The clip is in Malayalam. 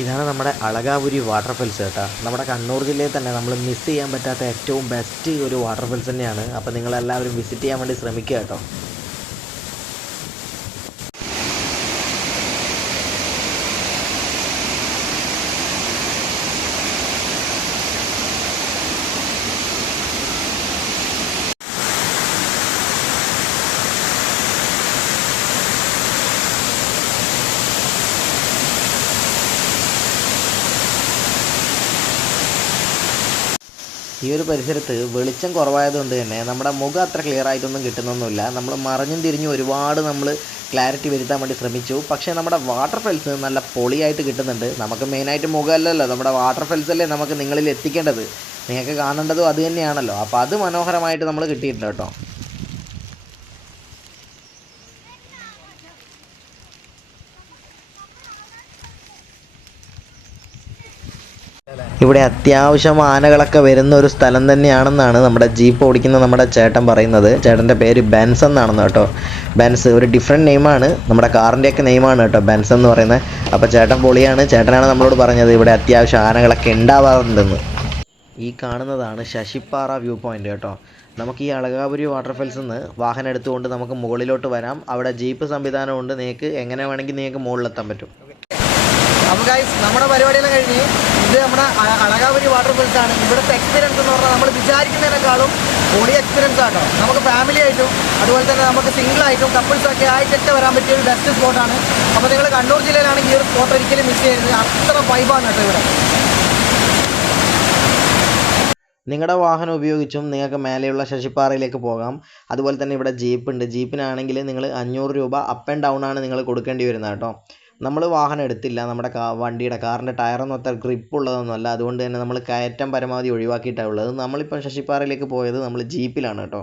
ഇതാണ് നമ്മുടെ അളകാപുരി വാട്ടർഫാൾസ് കേട്ടോ. നമ്മുടെ കണ്ണൂർ ജില്ലയിൽ തന്നെ നമ്മൾ മിസ് ചെയ്യാൻ പറ്റാത്ത ഏറ്റവും ബെസ്റ്റ് ഒരു വാട്ടർഫാൾസ് തന്നെയാണ്. അപ്പോൾ നിങ്ങളെല്ലാവരും വിസിറ്റ് ചെയ്യാൻ വേണ്ടി ശ്രമിക്കുക കേട്ടോ. ഈ ഒരു പരിസരത്ത് വെളിച്ചം കുറവായതുകൊണ്ട് തന്നെ നമ്മുടെ മുഖം അത്ര ക്ലിയർ ആയിട്ടൊന്നും കിട്ടുന്നൊന്നുമില്ല. നമ്മൾ മറിഞ്ഞും തിരിഞ്ഞും ഒരുപാട് നമ്മൾ ക്ലാരിറ്റി വരുത്താൻ വേണ്ടി ശ്രമിച്ചു. പക്ഷേ നമ്മുടെ വാട്ടർ ഫെൽസ് നല്ല പൊളിയായിട്ട് കിട്ടുന്നുണ്ട്. നമുക്ക് മെയിനായിട്ട് മുഖമല്ലല്ലോ. നമ്മുടെ വാട്ടർ ഫെൽസ് അല്ലേ നമുക്ക് നിങ്ങളിൽ എത്തിക്കേണ്ടത്? നിങ്ങൾക്ക് കാണേണ്ടതും അത് തന്നെയാണല്ലോ. അപ്പോൾ അത് മനോഹരമായിട്ട് നമ്മൾ കിട്ടിയിട്ടുണ്ട് കേട്ടോ. ഇവിടെ അത്യാവശ്യം ആനകളൊക്കെ വരുന്ന ഒരു സ്ഥലം തന്നെയാണെന്നാണ് നമ്മുടെ ജീപ്പ് ഓടിക്കുന്ന നമ്മുടെ ചേട്ടൻ പറയുന്നത്. ചേട്ടന്റെ പേര് ബെൻസ് എന്നാണെന്ന് കേട്ടോ. ബെൻസ് ഒരു ഡിഫറെന്റ് നെയിമാണ് നമ്മുടെ കാറിന്റെയൊക്കെ നെയിമാണ് കേട്ടോ ബെൻസ് എന്ന് പറയുന്നത്. അപ്പോൾ ചേട്ടൻ പൊളിയാണ്. ചേട്ടനാണ് നമ്മളോട് പറഞ്ഞത് ഇവിടെ അത്യാവശ്യം ആനകളൊക്കെ ഉണ്ടാവാറുണ്ടെന്ന്. ഈ കാണുന്നതാണ് ശശിപ്പാറ വ്യൂ പോയിന്റ് കേട്ടോ. നമുക്ക് ഈ അളകാപുരി വാട്ടർഫാൾസിൽ നിന്ന് വാഹനം എടുത്തുകൊണ്ട് നമുക്ക് മുകളിലോട്ട് വരാം. അവിടെ ജീപ്പ് സംവിധാനമുണ്ട് നിങ്ങൾക്ക് എങ്ങനെ വേണമെങ്കിൽ നിങ്ങൾക്ക് മുകളിലെത്താൻ പറ്റും. അപ്പോൾ ഗൈസ് നമ്മുടെ പരിപാടിയെല്ലാം കഴിഞ്ഞ് ഇത് നമ്മുടെ അളകാപുരി വാട്ടർഫാൾസ് ആണ്. ഇവിടുത്തെ എക്സ്പീരിയൻസ് എന്ന് പറഞ്ഞാൽ നമ്മൾ വിചാരിക്കുന്നതിനേക്കാളും പൊളി എക്സ്പീരിയൻസ് ആട്ടോ നമുക്ക് ഫാമിലി ആയിട്ടും അതുപോലെ തന്നെ നമുക്ക് സിംഗിൾ ആയിട്ടും കപ്പിൾസ് ഒക്കെ ആയിട്ടൊക്കെ വരാൻ പറ്റിയ ഒരു ബെസ്റ്റ് സ്പോട്ടാണ് അപ്പോൾ നിങ്ങൾ കണ്ണൂർ ജില്ലയിലാണെങ്കിൽ ഈ ഒരു സ്പോട്ട് ഒരിക്കലും മിസ് ചെയ്യരുത്. അത്ര വൈബാണ് കേട്ടോ ഇവിടെ. നിങ്ങളുടെ വാഹനം ഉപയോഗിച്ചും നിങ്ങൾക്ക് മേലെയുള്ള ശശിപ്പാറയിലേക്ക് പോകാം. അതുപോലെ തന്നെ ഇവിടെ ജീപ്പ് ഉണ്ട്. ജീപ്പിനാണെങ്കിൽ നിങ്ങൾ അഞ്ഞൂറ് രൂപ അപ്പ് ആൻഡ് ഡൗൺ ആണ് നിങ്ങൾ കൊടുക്കേണ്ടി വരുന്നത് കേട്ടോ. നമ്മൾ വാഹനം എടുത്തില്ല നമ്മുടെ കാ വണ്ടിയുടെ കാറിന്റെ ടയറൊന്നും അത്ര ഗ്രിപ്പ് ഉള്ളതൊന്നുമല്ല അതുകൊണ്ട് തന്നെ നമ്മൾ കയറ്റം പരമാവധി ഒഴിവാക്കിയിട്ടാണ് ഉള്ളത്. നമ്മളിപ്പോൾ ശശിപ്പാറയിലേക്ക് പോയത് നമ്മൾ ജീപ്പിലാണ് കേട്ടോ.